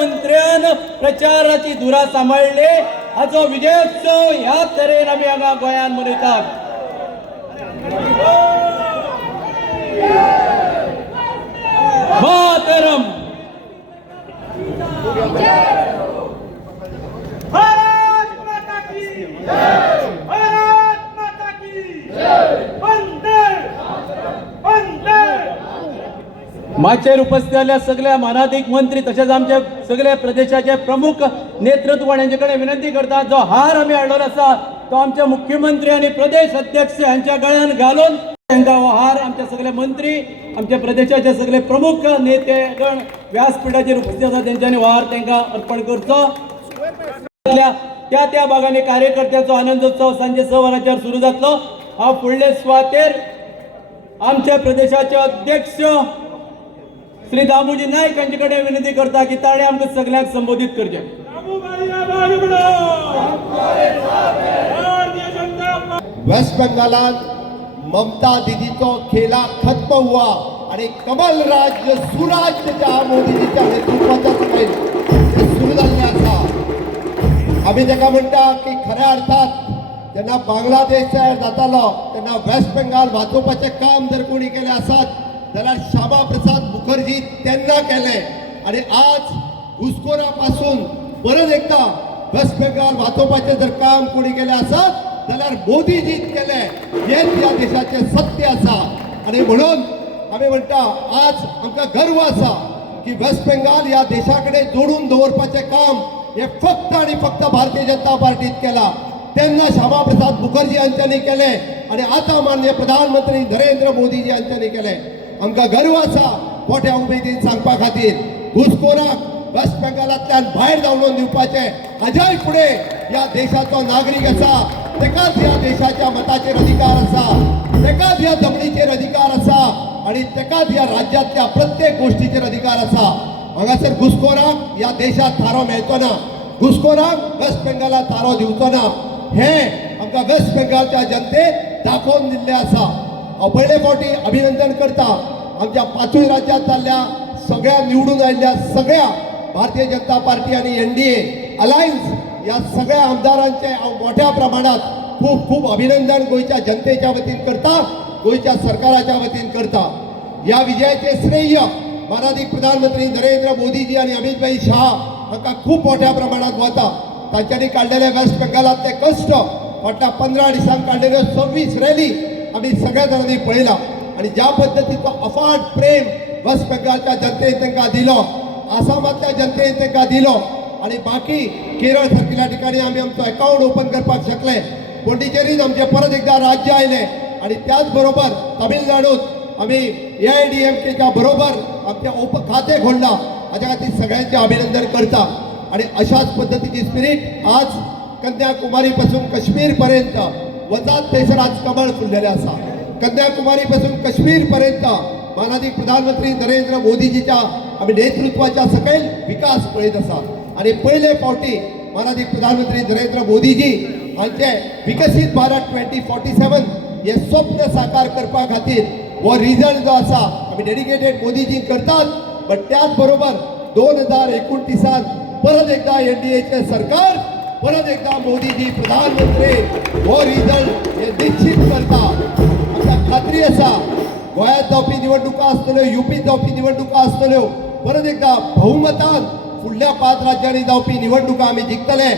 मंत्र्यान प्रचाराची धुरा सांभाळले हाचो विजयोत्सव ह्या तरेन आमी हांगा गोंयांत मनयतात. मातरम. भारत माता की जय. भारत माता की जय. वंदे वंदे. माचेर उपस्थित आल्या सगळ्या मानाधिक मंत्री तसेच आमचे सगळे प्रदेशाचे प्रमुख नेतृत्व यांचे कडेन विनंती करता जो हार आमी हाडलेलो आसा तो आमचे मुख्यमंत्री आणि प्रदेश अध्यक्ष यांच्या गळ्यान घालून तांकां हो हार आमचे सगळे मंत्री आमच्या प्रदेशाचे सगळे प्रमुख नेतेगण व्यासपीठाचेर उपस्थित आसा तेंच्यांनी हो हार तांकां अर्पण करचो. त्या भागांनी कार्यकर्त्याचो आनंदोत्सव सांजे 6 वरांचेर सुरू जातलो. हांव फुडले सुवातेर आमच्या प्रदेशाचे अध्यक्ष श्री दामूजी नायक हांचे कडेन विनंती करता की ताणे आमकां सगळ्यांक संबोधित करचे. वेस्ट बंगालात ममता दीदीचो खेला खत्म हुआ आणि कमल राज्य सुराज्य ज्या मोदीजीच्या नेतृत्वाच्या सकयल सुरू जाल्लें आसा. आमी ताका म्हणटा की खऱ्या अर्थात जेन्ना बांगलादेश तयार जातालो तेन्ना वेस्ट बंगाल वाचोवपाचें काम जर कोणी केलें आसत जाल्यार श्यामा प्रसाद मुखर्जी तेन्ना केलें आणि आज घुसखोरा पासून परत एकदा वेस्ट बंगाल वाचोवपाचें जर काम कोणी केलें आसत जाल्यार मोदीजीच केलें हेच ह्या देशाचें सत्य आसा. आणि म्हणून आमी म्हणटा आज आमकां गर्व आसा की वेस्ट बंगाल ह्या देशा कडेन जोडून दवरपाचें काम हे फक्त आणि फक्त भारतीय जनता पार्टीत केला. तेन्ना श्यामा प्रसाद मुखर्जी हांच्यांनी केलें आणि आता माननीय प्रधानमंत्री नरेंद्र मोदीजी हांच्यांनी केलें. आमकां गर्व आसा मोठ्या उमेदीन सांगपा खातीर घुसखोराक वेस्ट बंगालांतल्यान भायर धांवडोवन दिवपाचें हाज्याय फुडें ह्या देशाचो नागरीक आसा तेकाच ह्या देशाच्या मताचेर अधिकार आसा, तेकाच ह्या जमनीचेर अधिकार आसा आणि तेकाच ह्या राज्यातल्या प्रत्येक गोष्टीचेर अधिकार आसा. हांगासर घुसखोराक ह्या देशात थारो मेळचो ना, घुसखोराक वेस्ट बंगालात थारो दिवचो ना हें आमकां वेस्ट बंगालच्या जनतेक दाखोवन दिल्लें आसा. हांव पयले फावटी अभिनंदन करता आमच्या 5 राज्यांत जाल्ल्या सगळ्या निवडून आयिल्ल्या सगळ्या भारतीय जनता पार्टी आणि NDA अलायन्स या सगळ्या आमदारांचे हांव मोठ्या प्रमाणात खूप खूप अभिनंदन गोयच्या जनतेच्या वतीन करता, गोयच्या सरकाराच्या वतीन करता. ह्या विजयाचे श्रेय माननीय प्रधानमंत्री नरेंद्र मोदीजी आणि अमित भाई शाह हांकां खूप मोठ्या प्रमाणात वता. तांच्यांनी काडलेले वेस्ट बंगालातले कश्ट फाटल्या 15 दिसांक काडलेल्यो 26 रॅली आमी सगळ्या जाणांनी पळयला आणि ज्या पद्दतीचो अफाट प्रेम वेस्ट बंगालच्या जनतेन तांकां दिलो, आसामातल्या जनतेन तांकां दिलो आणि बाकी केरळ सारकिल्या ठिकाणी आमी आमचो अकाउंट ओपन करपाक शकले. पोंडिचेरीन आमचे परत एकदा राज्य आयले आणि त्याच बरोबर तामिळनाडूत आमी AIADMKच्या बरोबर आमचे खाते खोलला. हाच्या खातीर सगळ्यांचे अभिनंदन करता. आणि अशाच पद्धतीची स्पिरीट आज कन्याकुमारी पासून काश्मीर पर्यंत वतात थंयसर आज कमळ फुललेलें आसा. कन्याकुमारी पासून काश्मीर पर्यंत माननीय प्रधानमंत्री नरेंद्र मोदीजीच्या आमी नेतृत्वाच्या सकयल विकास पळयत आसा. आणि पयले फावटी माननीय प्रधानमंत्री नरेंद्र मोदीजी हांचे विकसीत भारत 2047 हे स्वप्न साकार करपा खातीर हो रिझल्ट जो आसा आमी डेडिकेटेड मोदीजी करतात. बट त्याच बरोबर 2029 परत एकदा NDAचे सरकार परत एकदा मोदीजी प्रधानमंत्री हो रिझल्ट हे निश्चित करता. आमकां खात्री आसा गोंयांत जावपी निवडणुका आसतल्यो, UPत जावपी निवडणुका आसतल्यो, परत एकदा बहुमतान फुडल्या 5 राज्यांनी जावपी निवडणुका आमी जिखतले.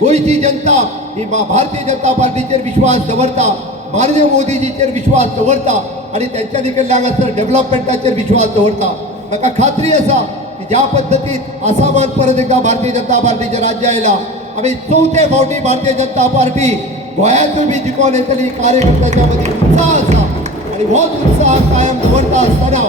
गोंयची जनता ही भारतीय जनता पार्टीचेर विश्वास दवरता, माननीय मोदीजीचेर विश्वास दवरता आणि त्यांच्यानी केल्ल्या हांगासर डेव्हलपमेंटाचेर विश्वास दवरता. म्हाका खात्री आसा की ज्या पद्दतीत आसामात परत एकदा भारतीय जनता पार्टीचे राज्य आयला, आमी 4थे फावटी भारतीय जनता पार्टी गोंयांतूय बी जिखून येतली. कार्यकर्त्याच्या मदीं उत्साह आसा आणि होच उत्साह कायम दवरता आसतना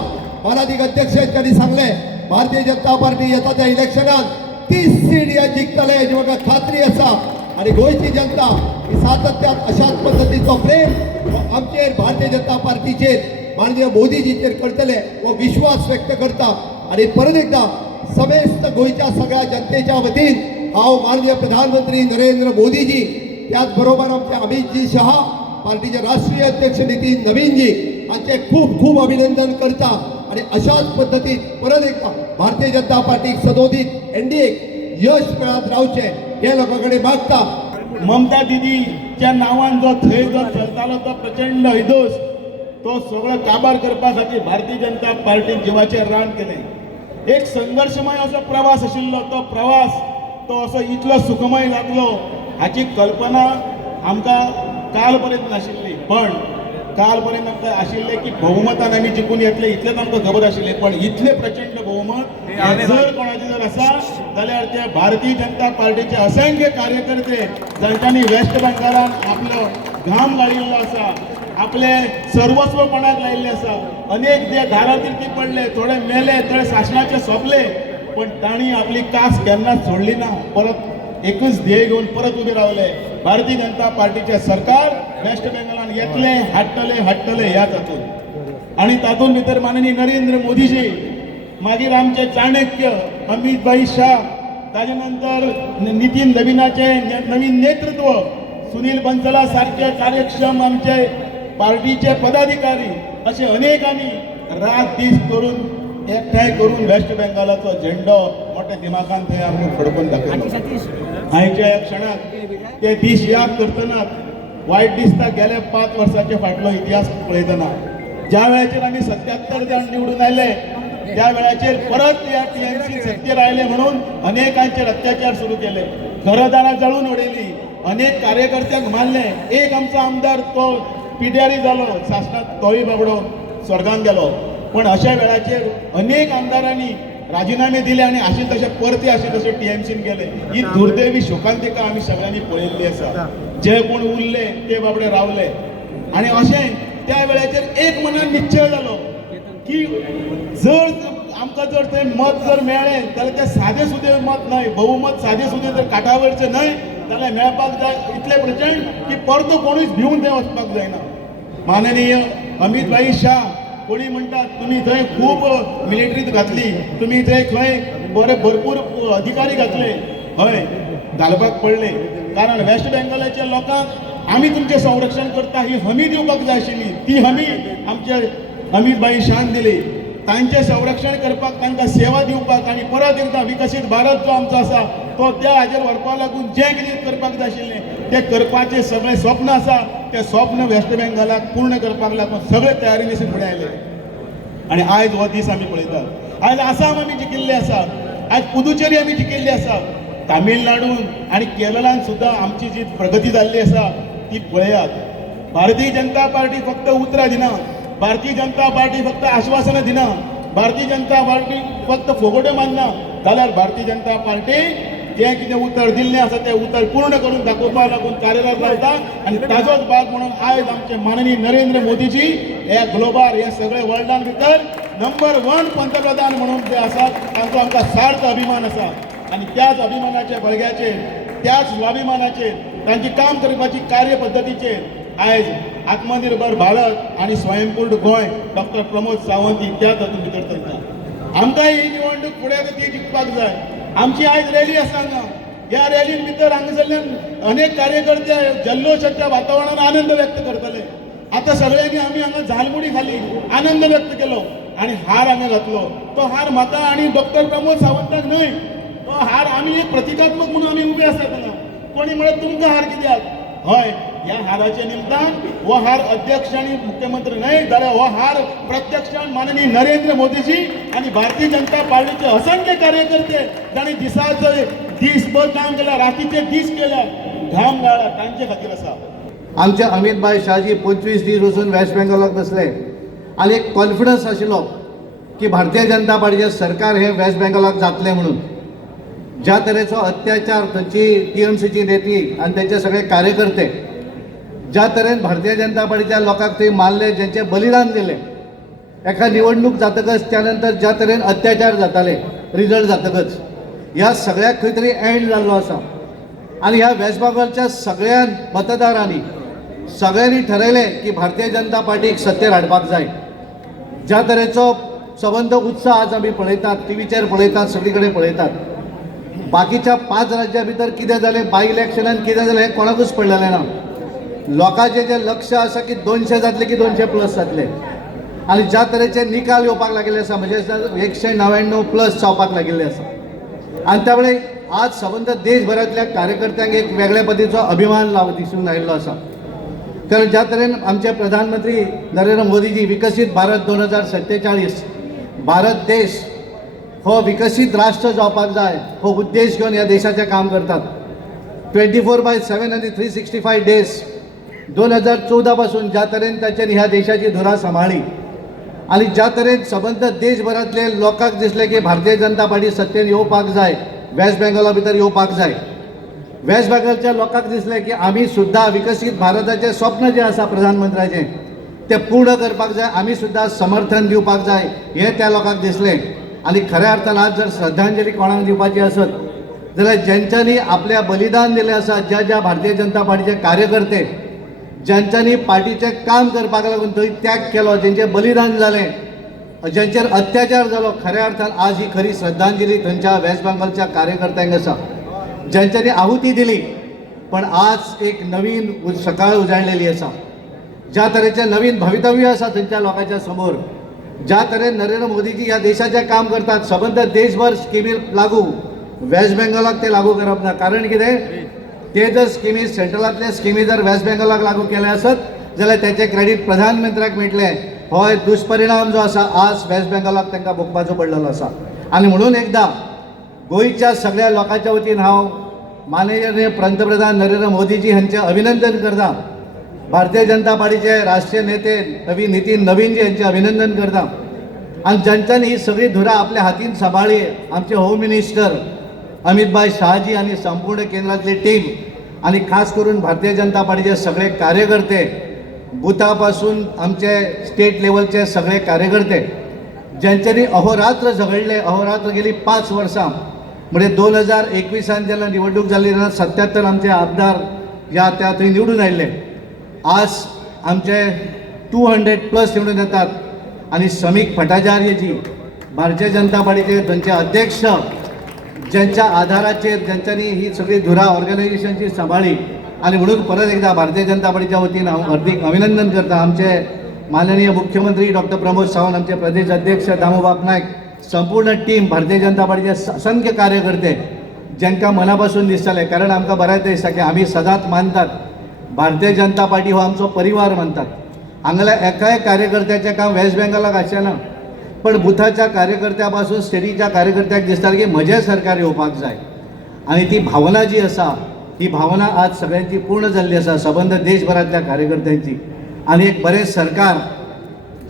माननीय अध्यक्षांनी सांगले भारतीय जनता पार्टी येता त्या इलेक्शनात 30 सीट ह्या जिखतले हेची म्हाका खात्री आसा. आणि गोंयची जनता ही सातत्यान अशाच पद्दतीचो प्रेम आमचेर भारतीय जनता पार्टीचेर माननीय मोदीजीचेर करतले हो विश्वास व्यक्त करता. आणि परत एकदा समेस्त गोंयच्या सगळ्या जनतेच्या वतीन हांव माननीय प्रधानमंत्री नरेंद्र मोदीजी त्याच बरोबर आमचे अमितजी शहा पार्टीचे राष्ट्रीय अध्यक्ष नितीन नवीनजी हांचे खूप खूप अभिनंदन करता. आणि अशाच पद्धतीत परत एकदा भारतीय जनता पार्टी सदोदित एनडीए यश मिळत रावचे हे लोकांकडे मागता. ममता दिदीच्या नावान जो थंय जो चलतालो तो प्रचंड हिदोस तो सगळं काबार करपा खातीर भारतीय जनता पार्टीन जिवाचेर रान केलें. एक संघर्शमय असो प्रवास आशिल्लो तो प्रवास तो असो इतलो सुखमय जातलो हाची कल्पना आमकां काल पर्यंत नाशिल्ली. पण काल पर्यंत आमकां आशिल्लें की बहुमतान आमी जिखून येतले इतलेच आमकां खबर आशिल्लें. पण इतले प्रचंड बहुमत हे जर कोणाचें जर आसा जाल्यार ते भारतीय जनता पार्टीचे असंख्य कार्यकर्ते जांच्यांनी वेस्ट बंगालान आपलो घाम गाळिल्लो आसा, आपले सर्वस्व पणाक लायिल्ले आसा. अनेक जे धारातीर्थी पडले, थोडे मेले, थोडे शासनाचे सोंपले, पण तांणी आपली कास केन्नाच सोडली ना. परत एकच ध्येय घेवन परत उबे रावले. भारतीय जनता पार्टीचे सरकार वेस्ट बेंगॉलान येतले, हाडटले ह्याच हातून. आणि तातूंत भितर माननीय नरेंद्र मोदीजी, मागीर आमचे चाणक्य अमित भाई शाह, ताजे नंतर नितीन नवीनाचे नवीन नेतृत्व, सुनील बंसला सारखे कार्यक्षम आमचे पार्टीचे पदाधिकारी, असे अनेकांनी रात दीस करून एकठांय करून वेस्ट बेंगॉलाचो झेंडो मोठ्या दिमाखान थंय आमी फडकून दाखयलो. आयच्या ह्या क्षणाक ते दीस याद करतना वायट दिसता गेल्या 5 वर्सांचे फाटलो इतिहास पळयतना. ज्या वेळाचेर आमी 77 जाण निवडून आयले त्या वेळाचेर परत या टीएमसी सत्तेर आयले म्हणून अनेकांचेर अत्याचार सुरू केले, घरदारां जळून उडयली, अनेक कार्यकर्त्यांक मारले. एक आमचो आमदार तो पिड्यारी जालो शासनात, तोय बाबडो स्वर्गान गेलो. पण अशा वेळाचेर अनेक आमदारांनी राजीनामे दिले आणि असे तसे परते असे तसे टीएमसीन गेले. ही दुर्दैवी शोकांतिका आम्ही सगळ्यांनी पळयल्ली आसा. जे कोण उरले ते बाबडे रावले. आणि अशें त्या वेळाचेर एक मनान निश्चय जालो की जर आमकां जर थंय मत जर मेळ्ळें जाल्यार ते सादे सुदे मत न्हय, बहुमत सादे सुदे जर काटावरचें न्हय जाल्यार मेळपाक जाय इतले प्रचंड की परतो कोणूच भिवून थंय वचपाक जायना. माननीय अमित भाई शाह कोणी म्हणटात तुम्ही थंय खूब मिलिटरीत घातली, तुम्ही थंय खंय बरे भरपूर अधिकारी घातले. हय, घालपाक पडले, कारण वेस्ट बेंगॉलाच्या लोकांक आमी तुमचें संरक्षण करता ही हमी दिवपाक जाय आशिल्ली. ती हमी आमचे अमित भाई शान दिली. तांचें संरक्षण करपाक, तांकां सेवा दिवपाक आणि परत एकदा विकसीत भारत जो आमचो आसा तो त्या हाजेर व्हरपा लागून जें कितें करपाक जाय आशिल्लें तें करपाचें सगळें स्वप्न आसा. तें स्वप्न वेस्ट बेंगॉलाक पूर्ण करपाक लागून सगळे तयारीनिशी फुडें आयले. आणि आयज हो दीस आमी पळयतात. आयज आसाम आमी जिखिल्ले आसा, आयज पुदुचेरी आमी जिखिल्ली आसा, तामिळनाडून आणि केरळान सुद्दां आमची जी प्रगती जाल्ली आसा ती पळयात. भारतीय जनता पार्टी फक्त उतरां दिना, भारतीय जनता पार्टी फक्त आश्वासनां दिना, भारतीय जनता पार्टी फक्त फोगोट्यो मानना, जाल्यार भारतीय जनता पार्टी जे कितें उतर दिल्लें आसा तें उतर पूर्ण करून दाखोवपा लागून कार्यरत रावता. आणि ताजोच भाग म्हणून आयज आमचे माननीय नरेंद्र मोदीजी हे ग्लोबल हे सगळे वर्ल्डान भितर नंबर 1 पंतप्रधान म्हणून जे आसात तांचो आमकां सार्थ अभिमान आसा. आणि त्याच अभिमानाचे बळग्याचेर, त्याच स्वाभिमानाचेर, तांची काम करपाची कार्यपद्दतीचेर आयज आत्मनिर्भर भारत आणि स्वयंपूर्ण गोंय डॉक्टर प्रमोद सावंत त्याच हातूंत भितर चलता. आमकां ही निवडणूक फुडें ती जिखपाक जाय. आमची आयज रॅली आसा हांगा, ह्या रॅलीन भितर हांगासरल्यान अनेक कार्यकर्ते जल्लोषाच्या वातावरणान आनंद व्यक्त करतले. आता सगळ्यांनी आमी हांगा झालमुडी खाली आनंद व्यक्त केलो आणि हार हांगा घातलो. तो हार म्हाका आणि डॉक्टर प्रमोद सावंताक न्हय, तो हार आमी एक प्रतिकात्मक म्हणून आमी उबे आसात हांगा. कोणी म्हणत तुमकां हार कित्याक? हय, ह्या हाराच्या निमतान हो हार अध्यक्ष आणि मुख्यमंत्री न्हय जाल्यार हो हार प्रत्यक्षान माननीय नरेंद्र मोदीजी आणि भारतीय जनता पार्टीचे असंख्य कार्यकर्ते जाणी दिसाचे दिसभर काम केला, रातीचे दीस केल्या, घाम गाळला तांचे खातीर आसा. आमचे अमित भाई शाहजी 25 दीस वचून वेस्ट बेंगॉलाक बसले आणि एक कॉन्फिडन्स आशिल्लो की भारतीय जनता पार्टीचे सरकार हे वेस्ट बेंगॉलाक जातले म्हणून. ज्या तरेचो अत्याचार थंयची टीएमसीची नेती आणि त्यांचे सगळे कार्यकर्ते ज्या तरेन भारतीय जनता पार्टीच्या लोकांक थंय मारले, ज्यांचे बलिदान दिले, एका निवडणूक जातकच त्यानंतर ज्या तरेन अत्याचार जाताले रिजल्ट जातकच ह्या सगळ्याक खंय तरी एंड जाल्लो आसा. आणि ह्या वेस्ट बेंगॉलच्या सगळ्या मतदारांनी सगळ्यांनी ठरयलें की भारतीय जनता पार्टीक सत्तेर हाडपाक जाय. ज्या तरेचो सबंद उत्साह आज आमी पळयतात, टीव्हीचेर पळयतात, सगळी कडेन पळयतात. बाकीच्या 5 राज्यां भितर कितें जालें, बाय इलेक्शनान कितें जालें हें कोणाकूच पडलेलें ना. लोकांचें जें लक्ष आसा की 200 जातले की 200+ जातले. आनी ज्या तरेचे निकाल येवपाक लागिल्ले आसा म्हणजे 199+ जावपाक लागिल्ले आसा आनी त्या वेळी आज सबंद देशभरातल्या कार्यकर्त्यांक एक वेगळ्या पद्धतीचो अभिमान दिसून आयिल्लो आसा कारण ज्या तरेन आमचे प्रधानमंत्री नरेंद्र मोदीजी विकसीत भारत 2047 भारत देश हो विकसीत राष्ट्र जावपाक जाय हो उद्देश घेवन ह्या देशाचें काम करतात 24/7 आनी 365 डेज 2014 पासून ज्या तरेन तांच्यानी ह्या देशाची धुरा सांबाळली आनी ज्या तरेन सबंद देशभरातले लोकांक दिसलें की भारतीय जनता पार्टी सत्तेन येवपाक जाय वेस्ट बेंगॉला भितर येवपाक जाय वेस्ट बेंगॉलच्या लोकांक दिसलें की आमी सुद्दां विकसीत भारताचें स्वप्न जें आसा प्रधानमंत्र्याचें तें पूर्ण करपाक जाय आमी सुद्दां समर्थन दिवपाक जाय हें त्या लोकांक दिसलें आनी खऱ्या अर्थान आज जर श्रद्धांजली कोणाक दिवपाची आसत जाल्यार ज्यांच्यांनी आपल्या बलिदान दिलें आसा ज्या भारतीय जनता पार्टीचे कार्यकर्ते ज्यांच्यांनी पार्टीचें काम करपाक लागून थंय त्याग केलो जेंचें बलिदान जालें ज्यांचेर अत्याचार जालो खऱ्या अर्थान आज ही खरी श्रद्धांजली थंयच्या वेस्ट बेंगॉलच्या कार्यकर्त्यांक आसा ज्यांच्यांनी आहुती दिली पण आज एक नवीन सकाळ उजाडलेली आसा ज्या तरेचें नवीन भवितव्य आसा थंयच्या लोकांच्या समोर ज्या तरेन नरेंद्र मोदीजी ह्या देशाचें काम करतात सबंद देशभर स्किमी लागू वेस्ट बेंगॉलाक ते लागू करप ना कारण कितें ते जर स्किमी सेंट्रलांतले स्किमी जर वेस्ट बेंगॉलाक लागू केले आसत जाल्यार तेचें क्रेडीट प्रधानमंत्र्याक मेळटलें हो दुश्परिणाम जो आसा आज वेस्ट बेंगॉलाक तांकां भोगपाचो पडलेलो आसा आनी म्हणून एकदां गोंयच्या सगळ्या लोकांच्या वतीन हांव माननीय पंतप्रधान नरेंद्र मोदीजी हांचें अभिनंदन करता भारतीय जनता पार्टीचे राष्ट्रीय नेते नितीन नवीनजी यांचे अभिनंदन करता आणि ज्यांच्यानी ही सगळी धुरा आपल्या हातीन सांबाळली आमचे होम मिनिस्टर अमित भाई शहाजी आणि संपूर्ण केंद्रातली टीम आणि खास करून भारतीय जनता पार्टीचे सगळे कार्यकर्ते बुथापासून आमचे स्टेट लेवलचे सगळे कार्यकर्ते ज्यांच्यानी अहोरात्र झगडले अहोरात्र गेली 5 वर्सां म्हणजे 2021 जेन्ना निवडणूक जाल्ली तेन्ना 77 आमचे आमदार त्या थंय निवडून आयिल्ले आज आमचे 200+ निवडून येतात आणि श्रमिक भट्टाचार्यजी भारतीय जनता पार्टीचे थंयचे अध्यक्ष ज्यांच्या आधाराचेर ज्यांच्यांनी ही सगळी धुरा ऑर्गनायझेशनची सांबाळली आणि म्हणून परत एकदा भारतीय जनता पार्टीच्या वतीन हांव हार्दिक अभिनंदन करता आमचे माननीय मुख्यमंत्री डॉक्टर प्रमोद सावंत आमचे प्रदेश अध्यक्ष दामोबाब नायक संपूर्ण टीम भारतीय जनता पार्टीचे असंख्य कार्यकर्ते ज्यांका मनापासून दिसताले कारण आमकां बऱ्याच दिसता की आमी सदांच मानतात भारतीय जनता पार्टी हो आमचो परिवार मानतात हांगल्या एकाय कार्यकर्त्याचें काम वेस्ट बेंगॉलाक आसचें पण बुथाच्या कार्यकर्त्या पासून स्टेटीच्या कार्यकर्त्याक दिसता की म्हजें सरकार येवपाक जाय आणि ती भावना जी आसा ही भावना आज सगळ्यांची पूर्ण जाल्ली आसा सबंद देशभरातल्या कार्यकर्त्यांची आणि एक बरें सरकार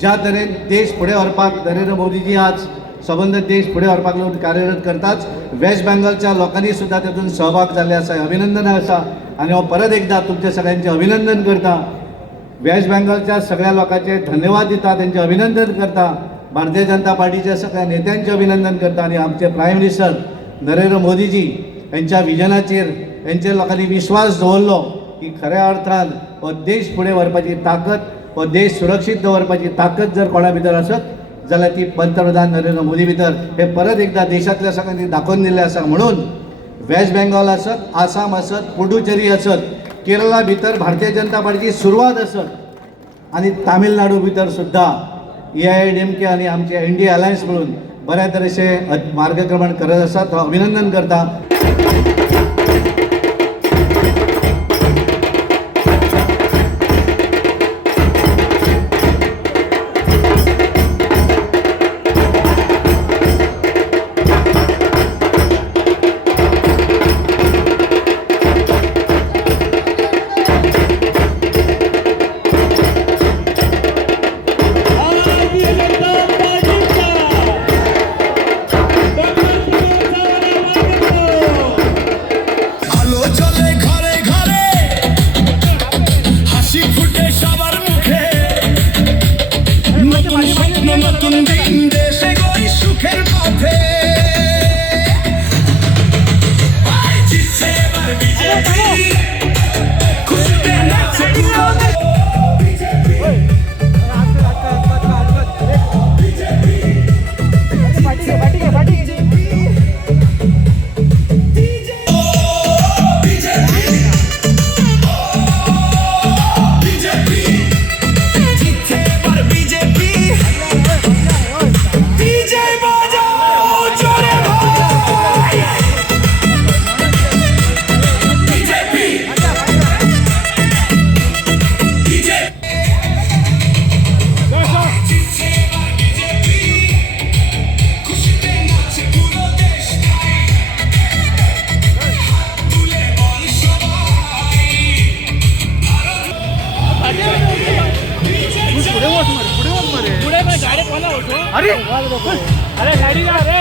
ज्या तरेन देश फुडें व्हरपाक नरेंद्र मोदीजी आज सबंद देश फुडें व्हरपाक लागून कार्यरत करताच वेस्ट बेंगॉलच्या लोकांनी सुद्दां तातूंत सहभाग जाल्ले आसा अभिनंदन आसा आणि हांव परत एकदा तुमचे सगळ्यांचे अभिनंदन करता वेस्ट बेंगॉलच्या सगळ्या लोकांचे धन्यवाद दिता त्यांचे अभिनंदन करता भारतीय जनता पार्टीच्या सगळ्या नेत्यांचे अभिनंदन करता आणि आमचे प्रायम मिनिस्टर नरेंद्र मोदीजी यांच्या विजनाचेर यांचे लोकांनी विश्वास दवरलो की खऱ्या अर्थान हो देश फुडें व्हरपाची ताकद हो देश सुरक्षीत दवरपाची ताकद जर कोणा भितर आसत जाल्यार ती पंतप्रधान नरेंद्र मोदी भितर हे परत एकदा देशातल्या सगळ्यांनी दाखोवन दिल्लें आसा म्हणून वेस्ट बेंगॉल आसत आसाम आसत पुडुचेरी आसत केरळा भितर भारतीय जनता पार्टीची सुरवात आसत आणि तामिळनाडू भितर सुद्दां AIADMK आणि आमचे इंडिया अलायन्स म्हणून बऱ्या तरेचे मार्गक्रमण करत आसात हांव अभिनंदन करता अरे अरे गाडी का रे